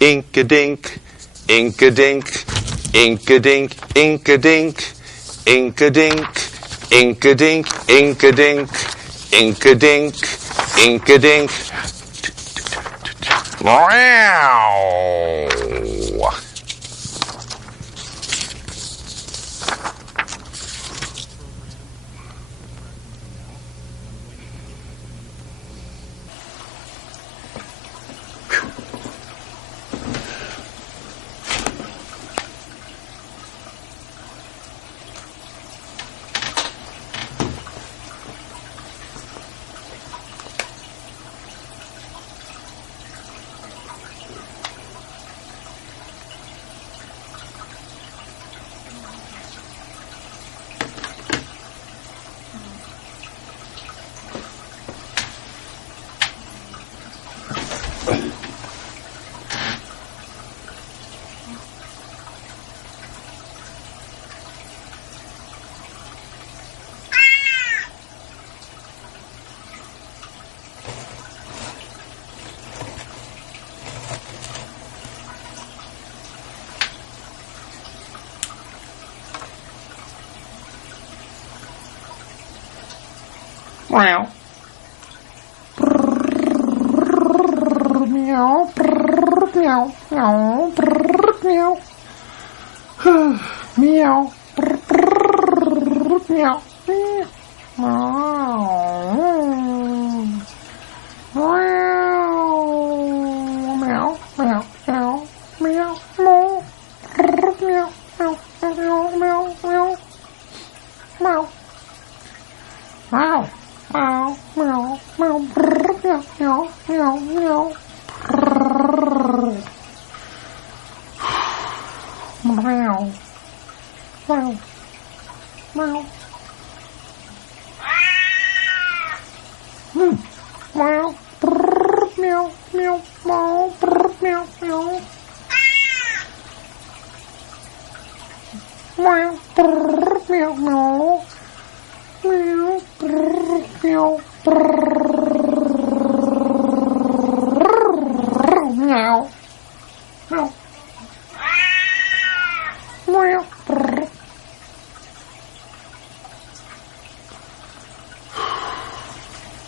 Ink-a-dink, ink-a-dink, ink-a-dink, ink-a-dink, ink-a-dink, ink-a-dink, ink-a-dink, ink-a-dink, ink-a-dink. Wow! Meow. Meow. Meow. Meow. Meow. Meow. Meow.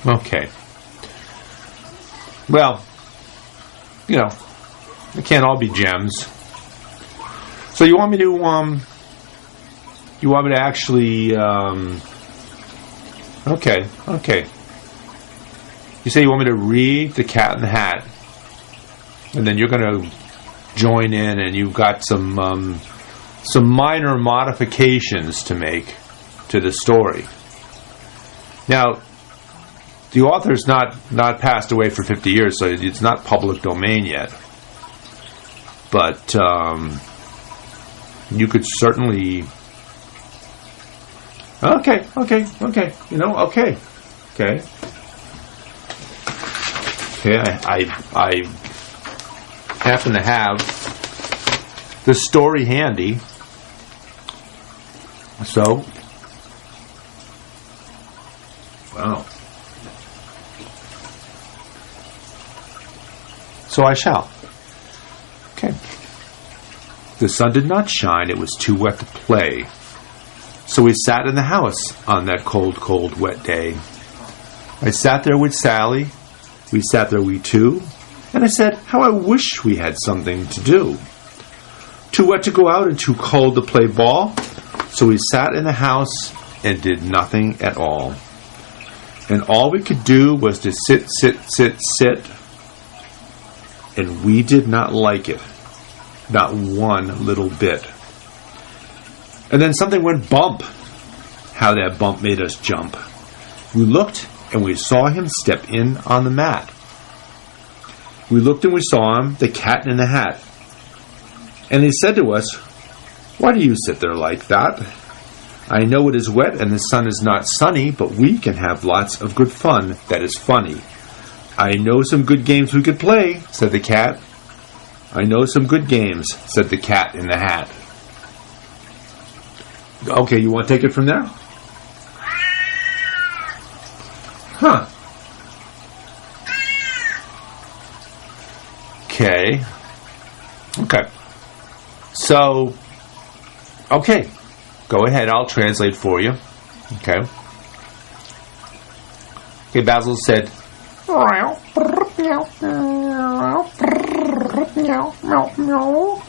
Okay. Well, you know, it can't all be gems. So you want me to, actually, okay. You say you want me to read The Cat in the Hat, and then you're going to join in, and you've got some minor modifications to make to the story. Now, the author's not passed away for 50 years, so it's not public domain yet. But you could certainly... Okay. You know, okay. I happen to have the story handy. So... Wow. So I shall. Okay. The sun did not shine. It was too wet to play. So we sat in the house on that cold, cold, wet day. I sat there with Sally. We sat there, we two. And I said, how I wish we had something to do. Too wet to go out and too cold to play ball. So we sat in the house and did nothing at all. And all we could do was to sit. And we did not like it. Not one little bit. And then something went bump. How that bump made us jump. We looked and we saw him step in on the mat. We looked and we saw him, the cat in the hat. And he said to us, why do you sit there like that? I know it is wet and the sun is not sunny, but we can have lots of good fun that is funny. I know some good games we could play, said the cat. I know some good games, said the cat in the hat. Okay, you want to take it from there? Huh. Okay. Okay. So, okay. Go ahead. I'll translate for you. Okay. Okay, Basil said, Meow. Meow. Meow. Meow. Meow. Meow. Meow.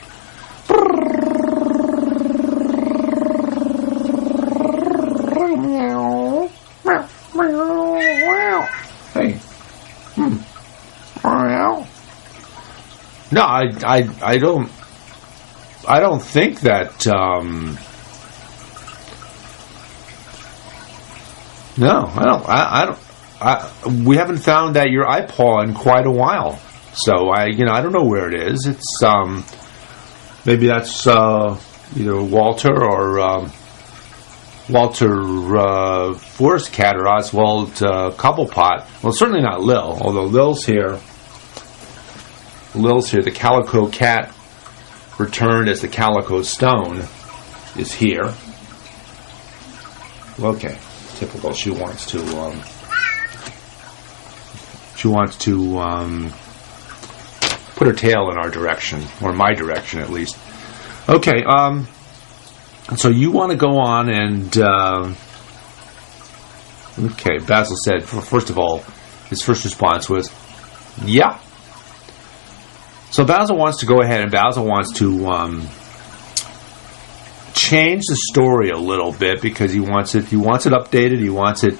Meow. hey. Meow. No, I don't think that, no, I don't, we haven't found that your iPaw in quite a while. So I don't know where it is. It's, maybe that's, either Walter or, Walter BuddhaCat or Oswald Cobblepot. Well, certainly not Lil, although Lil's here. The Calico Cat, returned as the Calico Stone, is here. Okay, typical. She wants to put her tail in our direction, or my direction at least. Okay, so you want to go on and, okay, Basil said, first of all, his first response was, yeah. So Basil wants to go ahead and Basil wants to change the story a little bit because he wants it updated, he wants it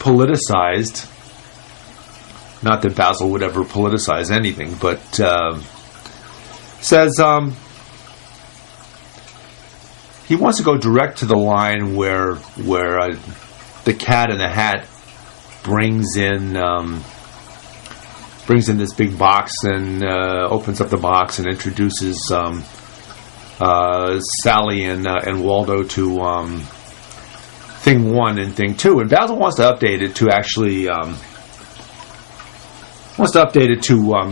politicized. Not that Basil would ever politicize anything, but says he wants to go direct to the line where the Cat in the Hat brings in this big box and opens up the box and introduces Sally and Waldo to thing 1 and thing 2. And Basil wants to update it to actually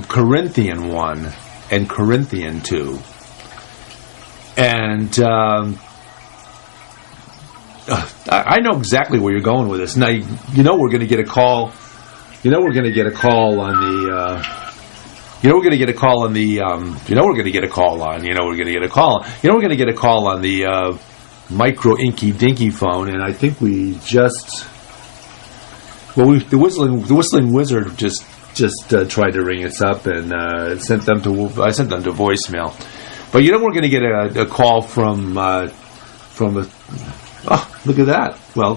Corinthian 1 and Corinthian 2. And I know exactly where you're going with this. Now we're going to get a call. We're going to get a call on the. We're going to get a call on the. We're going to get a call on. We're going to get a call. We're going to get a call on the micro inky dinky phone, and I think we just. Well, the whistling wizard just tried to ring us up and I sent them to voicemail. But we're going to get a call from a. Oh, look at that. Well,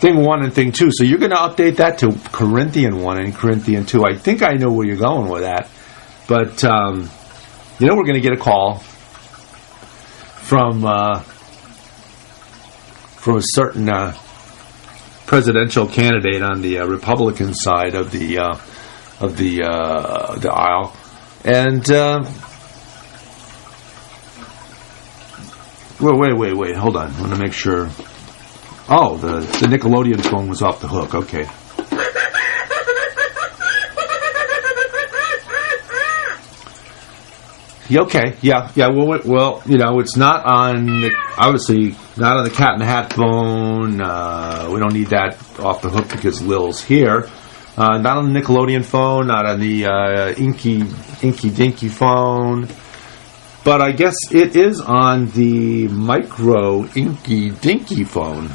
thing 1 and thing 2. So you're going to update that to Corinthian 1 and Corinthian 2. I think I know where you're going with that. But, we're going to get a call from a certain presidential candidate on the Republican side of the aisle. And, wait, hold on. I want to make sure. Oh, the Nickelodeon phone was off the hook. Okay. Okay. Yeah. Well, it's not on. Obviously, not on the Cat in the Hat phone. We don't need that off the hook because Lil's here. Not on the Nickelodeon phone. Not on the Inky Dinky phone. But I guess it is on the micro Inky Dinky phone.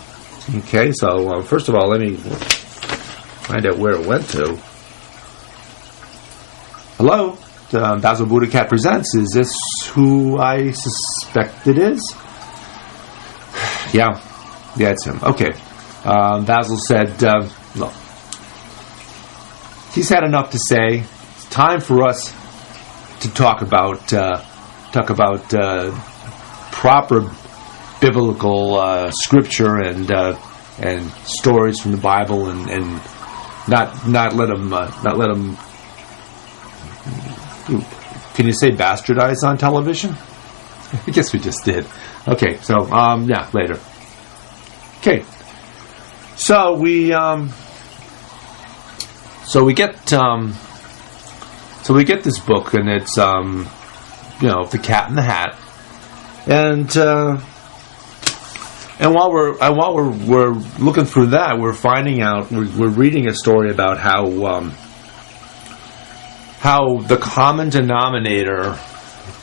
Okay, so first of all, let me find out where it went to. Hello, Basil BuddhaCat presents. Is this who I suspect it is? Yeah, it's him. Okay, Basil said, look, he's had enough to say. It's time for us to talk about proper biblical scripture and stories from the Bible and not let them. Can you say bastardize on television? I guess we just did. Okay, so later. Okay, so we get this book and it's The Cat in the Hat. And while we're looking through that, we're finding out we're reading a story about how how the common denominator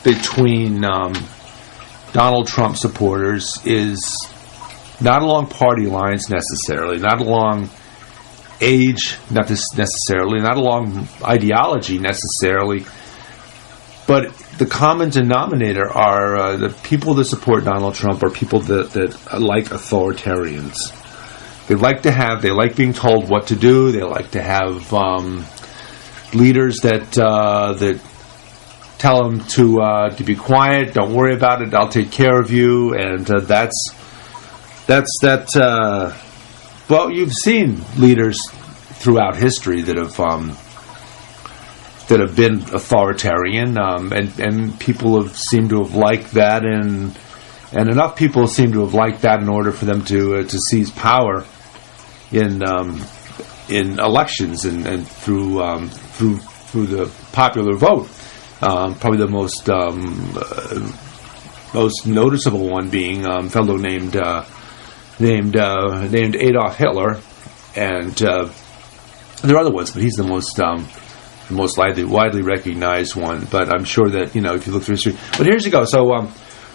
between Donald Trump supporters is not along party lines necessarily, not along age necessarily, not along ideology necessarily, but the common denominator are the people that support Donald Trump are people that like authoritarians. They like being told what to do. They like to have leaders that tell them to be quiet. Don't worry about it. I'll take care of you. And that's that. Well, you've seen leaders throughout history that have been authoritarian, and people have seemed to have liked that, and enough people seem to have liked that in order for them to seize power in elections and through the popular vote. Probably the most noticeable one being a fellow named Adolf Hitler, and there are other ones, but he's the most widely recognized one. But I'm sure that if you look through history. But here's you go. So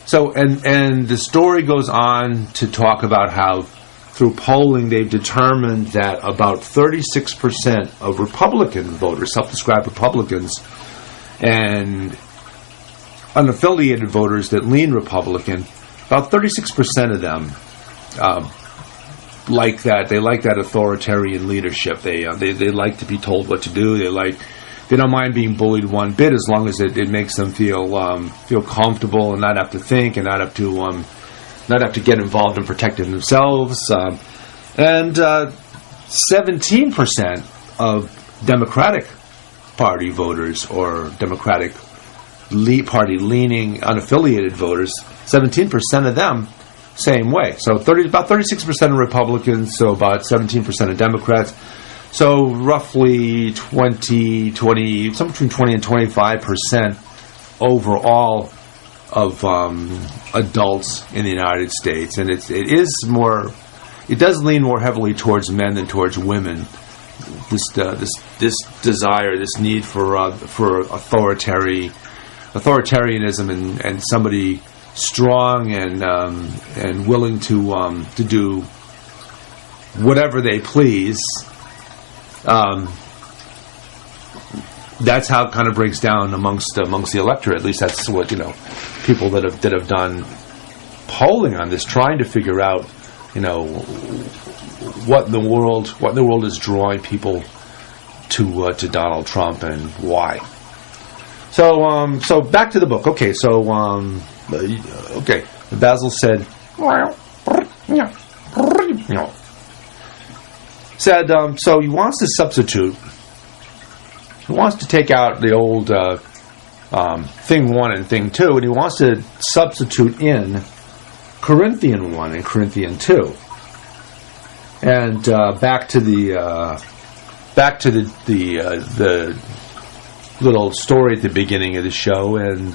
the story goes on to talk about how through polling they've determined that about 36% of Republican voters, self-described Republicans, and unaffiliated voters that lean Republican, about 36% of them like that. They like that authoritarian leadership. They like to be told what to do. They don't mind being bullied one bit as long as it makes them feel comfortable and not have to think and not have to get involved in protecting themselves. And 17% of Democratic Party voters or Democratic Party leaning unaffiliated voters, 17% of them same way. So about 36% of Republicans, so about 17% of Democrats. So roughly 20, somewhere between 20 and 25% overall of adults in the United States, and it does lean more heavily towards men than towards women. This desire, this need for authoritarianism and somebody strong and willing to do whatever they please. That's how it kind of breaks down amongst the electorate. At least that's what people that have done polling on this, trying to figure out what in the world is drawing people to Donald Trump and why. So back to the book. Okay, Basil said. So he wants to substitute. He wants to take out the old thing 1 and thing 2, and he wants to substitute in Corinthian 1 and Corinthian 2. And back to the little story at the beginning of the show, and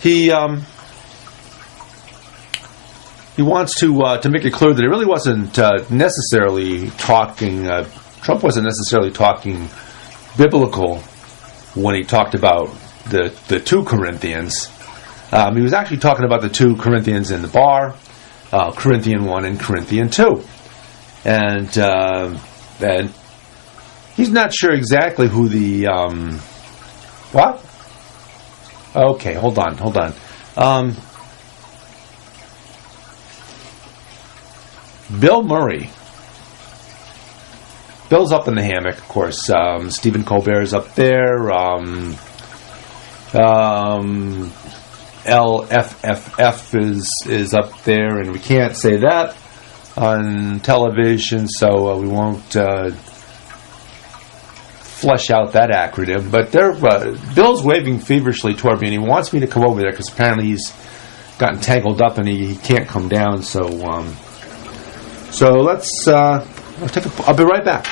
he wants to make it clear that it really wasn't necessarily talking. Trump wasn't necessarily talking biblical when he talked about the 2 Corinthians. He was actually talking about the 2 Corinthians in the bar, Corinthian 1 and Corinthian 2. And he's not sure exactly who the... what? Okay, hold on. Bill Murray. Bill's up in the hammock, of course. Stephen Colbert's up there. LFFF is up there, and we can't say that on television, so we won't flesh out that acronym. But Bill's waving feverishly toward me, and he wants me to come over there because apparently he's gotten tangled up and he can't come down. So let's. I'll be right back.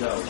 dough.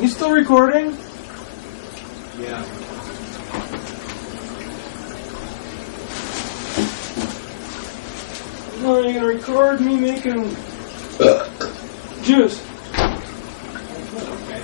You still recording? Yeah. No, you're gonna record me making juice. Okay.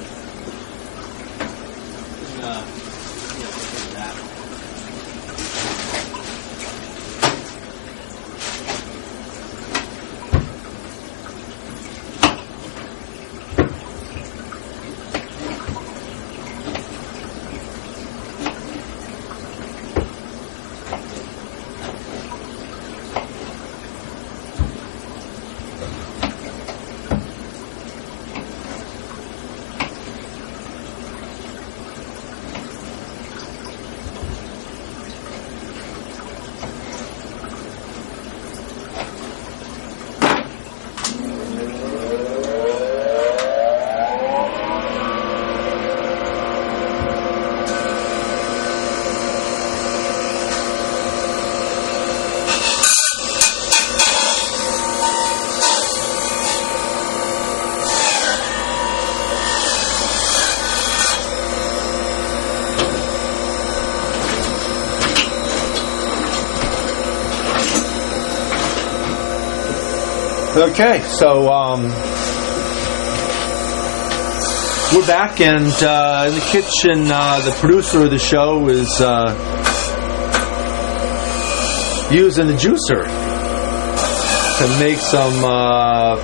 Okay, so we're back, and in the kitchen, the producer of the show is using the juicer. to make some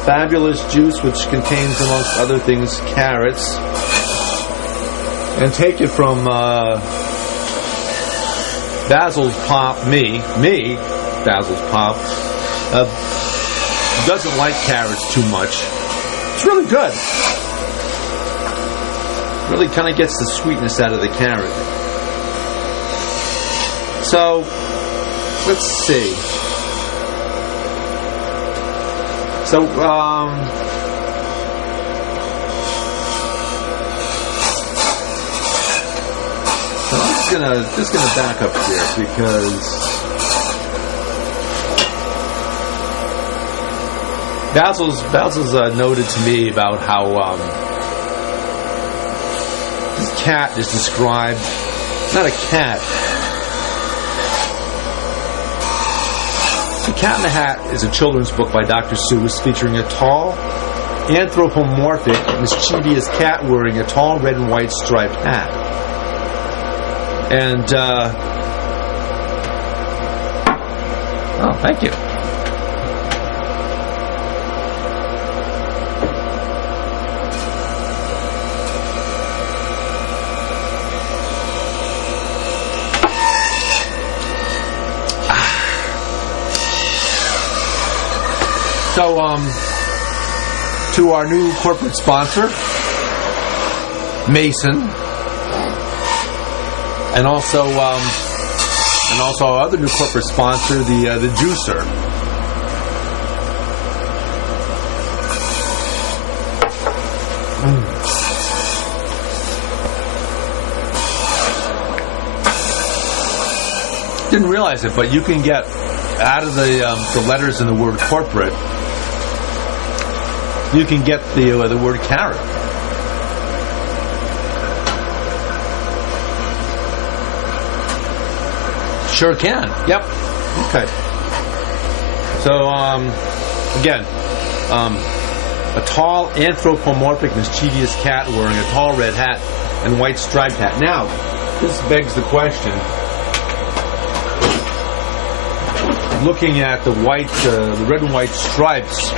fabulous juice which contains, amongst other things, carrots. And take it from Basil's Pop, Basil's Pop, doesn't like carrots too much. It's really good. Really kind of gets the sweetness out of the carrot. So, let's see. So, I'm just gonna back up here because Basil's noted to me about how his cat is described, not a cat. The Cat in the Hat is a children's book by Dr. Seuss featuring a tall, anthropomorphic, mischievous cat wearing a tall red and white striped hat. And, oh, thank you. So, to our new corporate sponsor, Mason, and also our other new corporate sponsor, the juicer. Didn't realize it, but you can get out of the letters in the word corporate. You can get the word carrot. Sure can. Yep. Okay. So, again, a tall, anthropomorphic, mischievous cat wearing a tall red hat and white striped hat. Now, this begs the question. Looking at the red and white stripes,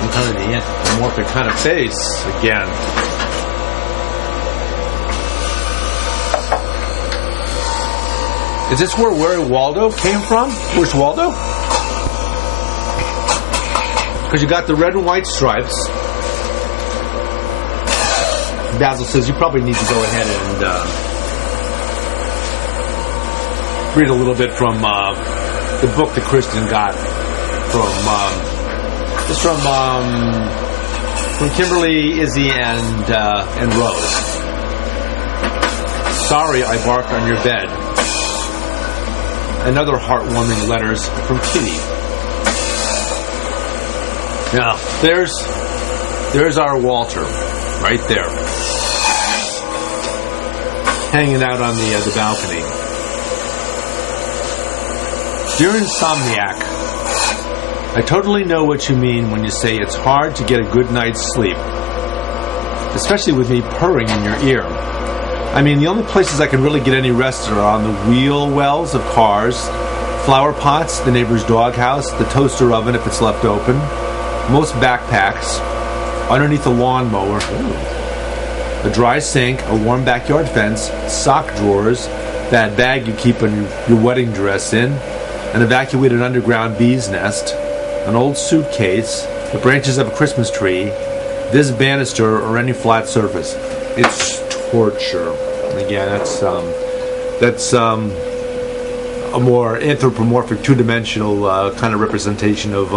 and kind of the anthropomorphic kind of face again. Is this where Waldo came from? Where's Waldo? Because you got the red and white stripes. Basil says you probably need to go ahead and read a little bit from the book that Kristen got from Kimberly, Izzy, and Rose. Sorry I barked on your bed. And other heartwarming letters from Kitty. Now, there's our Walter, right there, hanging out on the balcony. Dear Insomniac, I totally know what you mean when you say it's hard to get a good night's sleep, especially with me purring in your ear. I mean, the only places I can really get any rest are on the wheel wells of cars, flower pots, the neighbor's doghouse, the toaster oven if it's left open, most backpacks, underneath the lawnmower, a dry sink, a warm backyard fence, sock drawers, that bag you keep your wedding dress in, an evacuated underground bee's nest, an old suitcase, the branches of a Christmas tree, this banister, or any flat surface. It's torture. Again, that's a more anthropomorphic, two-dimensional kind of representation of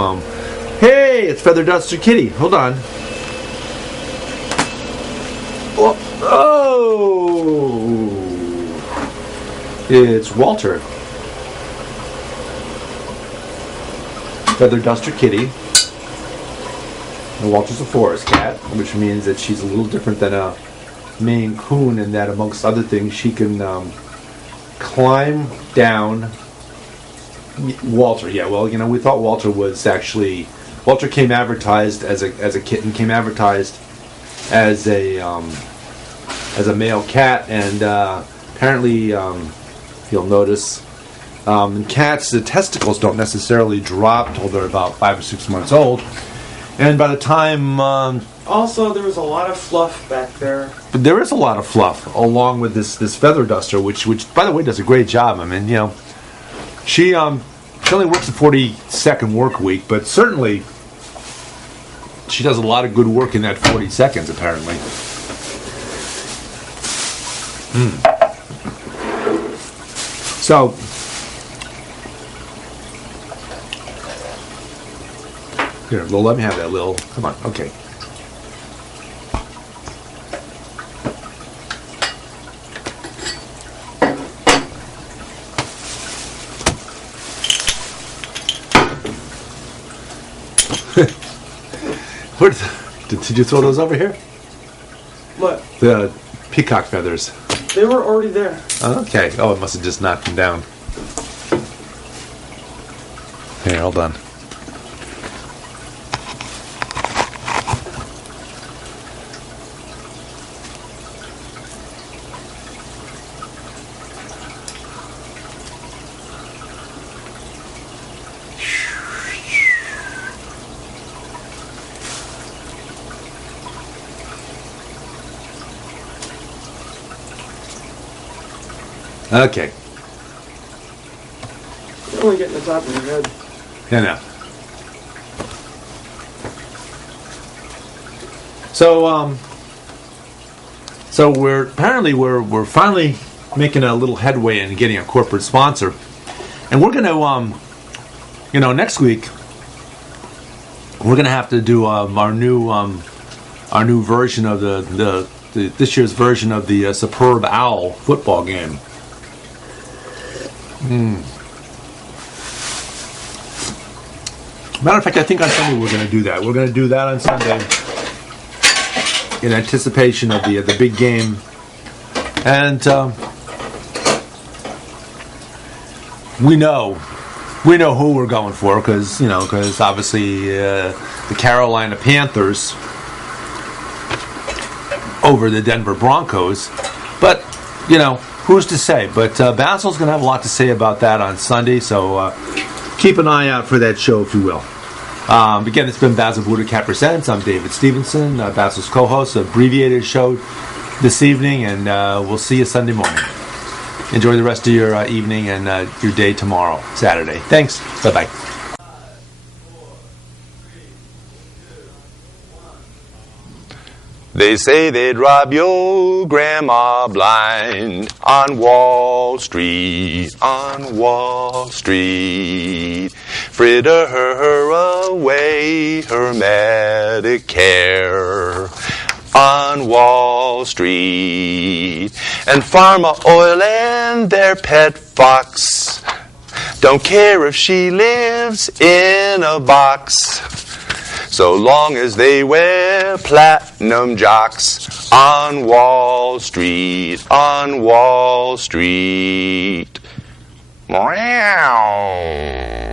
hey, it's Feather Duster Kitty. Hold on. Oh, it's Walter. Feather Duster Kitty. And Walter's a forest cat, which means that she's a little different than a Maine Coon in that, amongst other things, she can climb down. Walter, yeah. Well, you know, we thought Walter came advertised as a kitten, came advertised as a male cat, and apparently, you'll notice In cats, the testicles don't necessarily drop till they're about 5 or 6 months old. And by the time... also, there was a lot of fluff back there. But there is a lot of fluff along with this feather duster, which by the way does a great job. I mean, she only works a 40-second work week, but certainly she does a lot of good work in that 40 seconds, apparently. So, here, Lil, let me have that, Lil. Come on, okay. Did you throw those over here? What? The peacock feathers. They were already there. Okay. Oh, it must have just knocked them down. Here, hold on. Okay. You're only getting the top of your head. Yeah, no. So we're finally making a little headway in getting a corporate sponsor, and we're gonna next week we're gonna have to do our new version of the this year's version of the Superb Owl football game. Matter of fact, I think on Sunday we're going to do that. We're going to do that on Sunday in anticipation of the big game, and we know who we're going for because obviously the Carolina Panthers over the Denver Broncos, but who's to say? But Basil's going to have a lot to say about that on Sunday, so keep an eye out for that show, if you will. Again, it's been Basil BuddhaCat Presents. I'm David Stevenson, Basil's co-host, abbreviated show this evening, and we'll see you Sunday morning. Enjoy the rest of your evening and your day tomorrow, Saturday. Thanks. Bye-bye. They say they'd rob your grandma blind on Wall Street, fritter her away her Medicare on Wall Street. And Pharma Oil and their pet fox don't care if she lives in a box, so long as they wear platinum jocks on Wall Street, Meow.